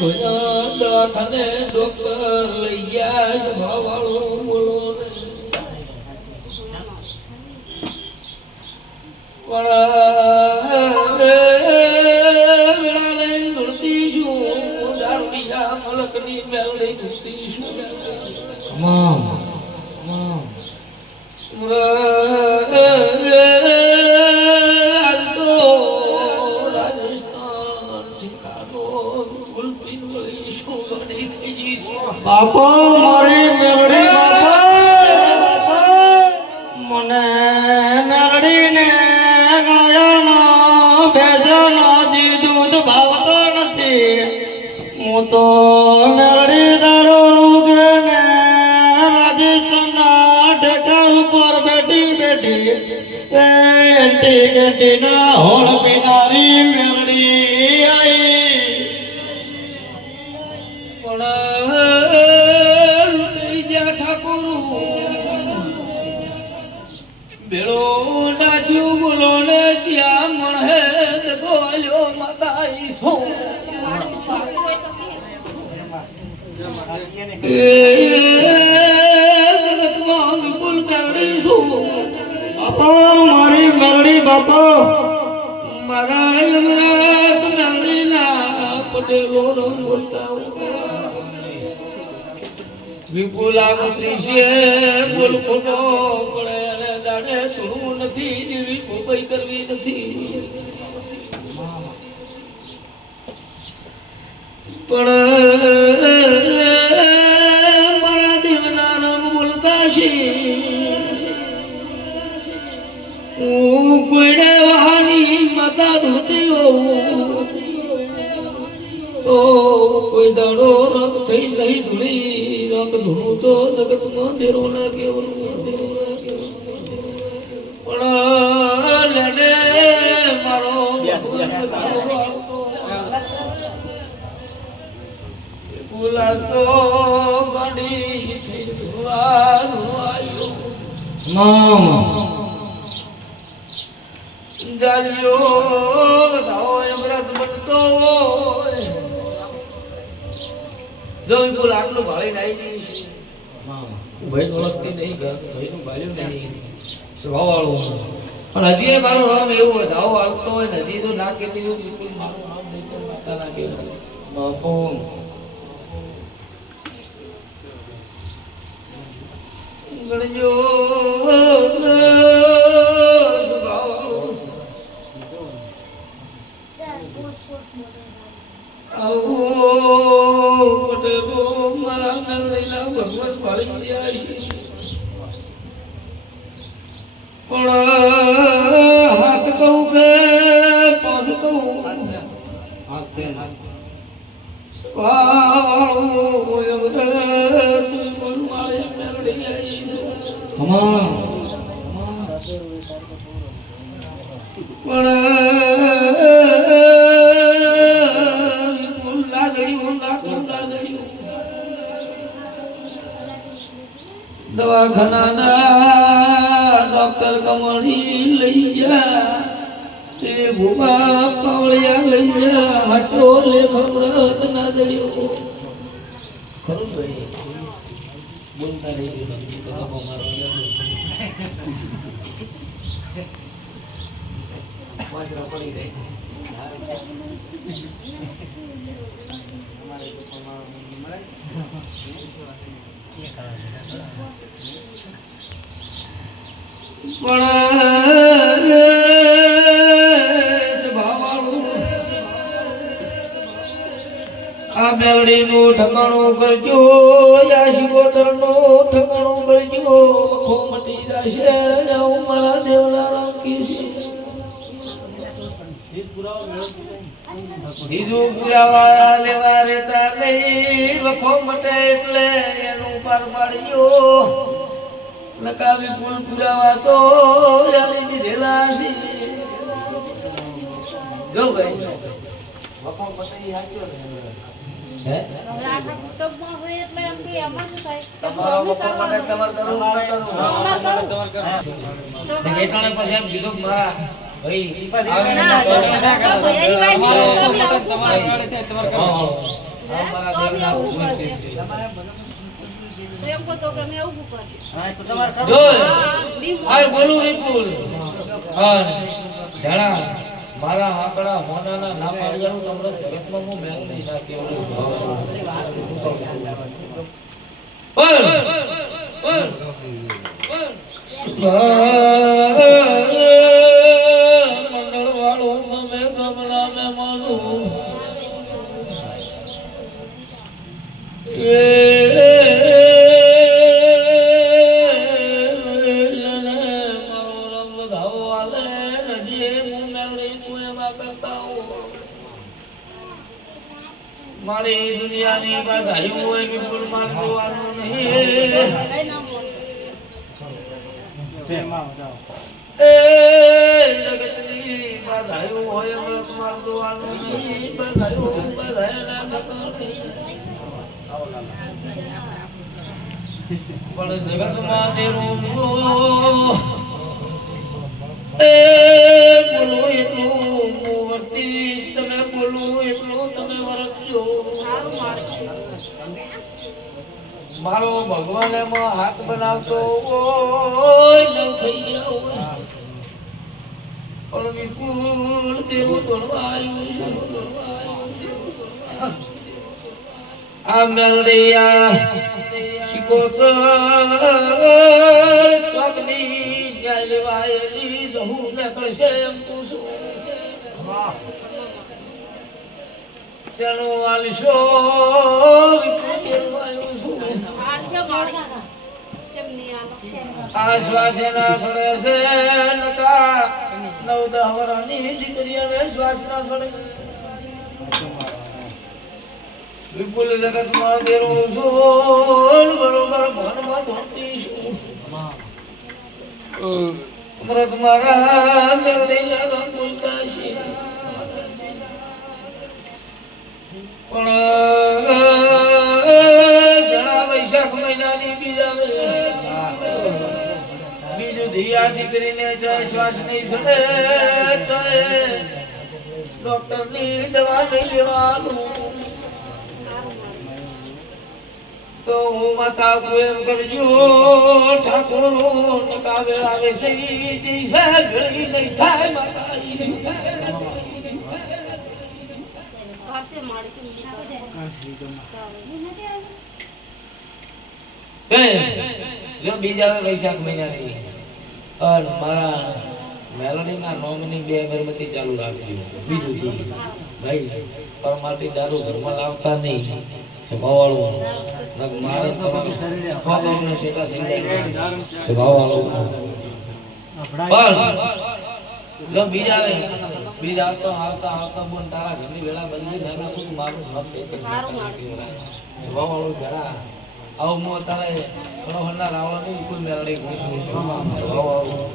દવાખાને ડોક્ટર લઈ ગયા સ્વભાવવાળો બોલો મલકની મેલડી ધૂતી શું બાપા મારી મેલડી બાપા મને મેલડીને ગાયનો ભેંસનો જી દૂધ ભાવતો નથી હું તો મેલડી દાડો ઉગે ને રાજસ્થાનના ઢેકા ઉપર બેઠી બેઠી એટી કેટીના હોળ પીનારી મેલડી આઈ બેળો નાચ્યું બોલો ને ત્યાં મળે ગોલ્યો માતા ઈસો જગતમાં વિપુલ મેળડી છું બાપા મારી મેલડી બાપા મારા યમરાજ મેળડીના પટેલો બોલતા વિપુલા મંત્રી છે બોલ ખોટો પડે અને દાડે થોડું નથી જેવી કોઈ કરવી નથી પણ મારા દેવના નામ બોલતા છે હું કોઈને વહાની માતા ધોતી હોઉં તો કોઈ દાડો રંગ થઈ નહીં ધૂળી રંગ ધૂણું તો જગતમાં દેરો લાગે પણ લેને મારો બોલાતો ગાડી થઈ ધોવાયો જાલિયો બતાવો અમૃત બનતો જો વિપુલ આટલું ભાળી નાઈ છે ભાઈ ઓળખતી નહીં ભાઈનું ભાલ્યું નહીં સ્વભાવવાળું પણ હજી મારું નામ એવું હોય ધાવો આવતો હોય ને હજી તો ના કહેતી હોય વિપુલ મારું નામ નહીં તો માતા ના કહેવાય બાપુ ગણજો હાથ કહું કે પાસ કહું દવાખાના ડોક્ટર કમળી લઈ ગયા તે ભૂપા પાવળિયા લઈ ગયા હાચો લેખક રત ના દળ્યો ખરું ભાઈ બોલતા રહી વાજરા પડી રહી આ મેલડી નું ઠકાણું કરજો યા શિવોતર નું ઠકાણું કરજો વખો મટી જશે હું મારા દેવના રામ કીધી બીજું પુરાવા લેવા રહેતા નહીં વખો મટે એટલે એનું પાર પાડજો નકામી ફૂલ પુરાવા તો યાલી દીધેલા છે જો ભાઈ વખો મટે હાચ્યો ને હે આખા કુટુંબમાં હોય એટલે એમ કે આમાં શું થાય તમારો વખો મટે તમાર કરું તમાર કરું કેટાણે પછી એમ કીધું મારા ભાઈ આવે ને તમારે આ મારા બેનના ભૂલ છે. જો આ બોલું વિપુલ હા જાણા મારા આંકડા મોનાના ના પાડ્યાનું તમને જગતમાં હું મેં નહીં નાખી મંડળ વાળું તમે ગમલા મેં માનું મારી દુનિયાની બધાયું હોય વિપુલ માર જોવાનું નહીં એ જગતની બધાયું હોય અમૃત માર જોવાનું નહીં બધાયું બધાયના થતું નહીં પણ જગતમાં તેરું એ બોલો એટલું હું વર્તીશ તમે બોલો એટલું તમે વર્તજો મારો ભગવાન એમાં હાથ બનાવતો ઓય નવ થઈ ગયો પણ વિપુલ તેરું દોડવાયું છું આ મેલડિયા શિકોતર ચોકની ન્યાય લેવાયેલી જહું ને કરશે એમ પૂછું તેનું આલશો આશ્વાસે ના સડે છે નકા 9-10 વર્ષની દીકરીઓને શ્વાસ ના સડે વિપુલ જગતમાં દેરો સોલ બરોબર ભણમાં ધોતી છું અમૃત મારા મેળેલા બોલતા છે પણ જરા વૈશાખ મહિનાની બીજું ધીયા દીકરીને જાય શ્વાસ નહીં ચડે ડોક્ટરની દવા નહીં લેવાનું તો હું માતા એમ કરજો ઠાકોર નકા વેળાવે સહી દિશા ઘડી નહીં થાય માતા જો બીજા વૈશાખ મહિનાની અને મારા મેલોડીના નોમની 2 અગરબત્તી ચાલુ રાખજો બીજું ભાઈ પરમાર્થી દારૂ ઘરમાં લાવતા નહીં સ્વભાવવાળું મારે તમારું સેટા થઈ જાય સ્વભાવવાળું જો બીજા આવતા બોન તારા ઘરની વેળા બદલી નાના ખુદ મારું સ્વભાવવાળું જરા આવું મો તારે ઘણો હરના રાવણ કોઈ મેળડી સ્વભાવવાળું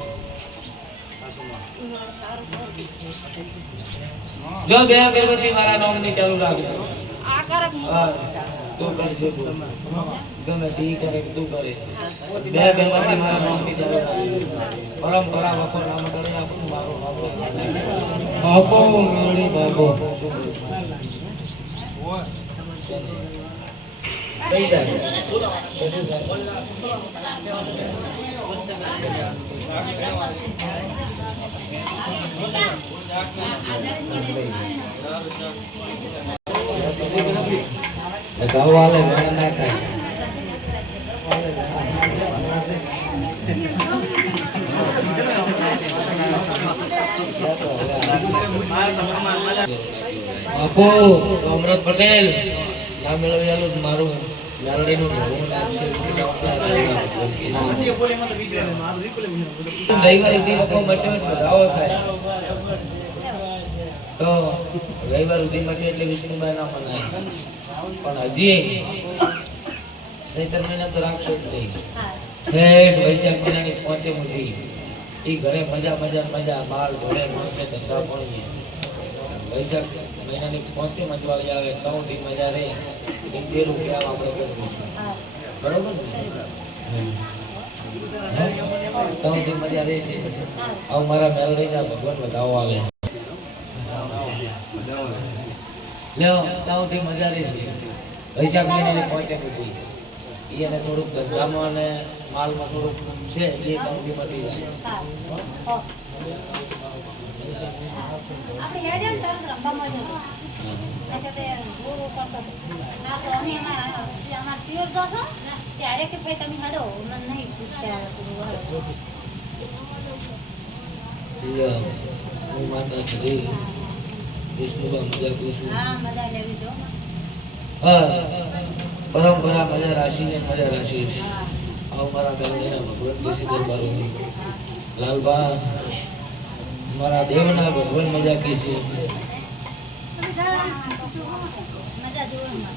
જો 2 અગરબત્તી મારા નામની ચાલુ રાખજો તું કરજે ગમે તે કરે તું કરે 2 અગરબત્તી મારા નામની ચાલુ રાખજો પરંપરા વખો નામ કરે આપણું મારું બાપો મેળી બાપો થઈ જાય ગાવાલે ના થાય બાપુ અમૃત પટેલ નામ મેળવેલું મારું મેલડીનું રવિવારે લોકો માટે બધાઓ થાય તો રવિવાર સુધી માટે એટલે વિષ્ણુભાઈ ના મનાય પણ હજી ચૈત્ર મહિના તો રાખશો જ નહીં ઠેઠ વૈશાખ મહિનાની 5 સુધી એ ઘરે મજા બાળ ઘોડે મળશે ધંધા પડીએ વૈશાખ મહિનાની 5 મજવાળી આવે તો મજા રહે એ 13 રૂપિયા આપણે કરીશું બરોબર ને તો મજા રહેશે આવું મારા મેલ રહી જા ભગવાન બતાવો આવે લ્યો તાવથી મજા રહેશે વૈશાખ મહિનાની પહોંચે પછી એને થોડુંક ધંધામાં અને માલમાં થોડુંક છે એ તાવથી મટી જાય આપણે હેડે ને તરત રમવામાં જવું. મેં કે તે બહુ કરતો હતો. આ તો અમે અમાર પિયર તો છો ને, ત્યારે કે ભાઈ તમે હેડો મને નહીં પૂછતા હેડો. લ્યો હું માતા શ્રી વિષ્ણુબા મજા પૂછું હા મજા લેવી દો. હા પરંપરા મજા રાશિને મજા રાશિશ હા આવો મારા ગામના ભગવાન દેશી દરબારોની લાલબા મારા દેવના ભગવાન મજા કી છે મજા જોવે એમાં.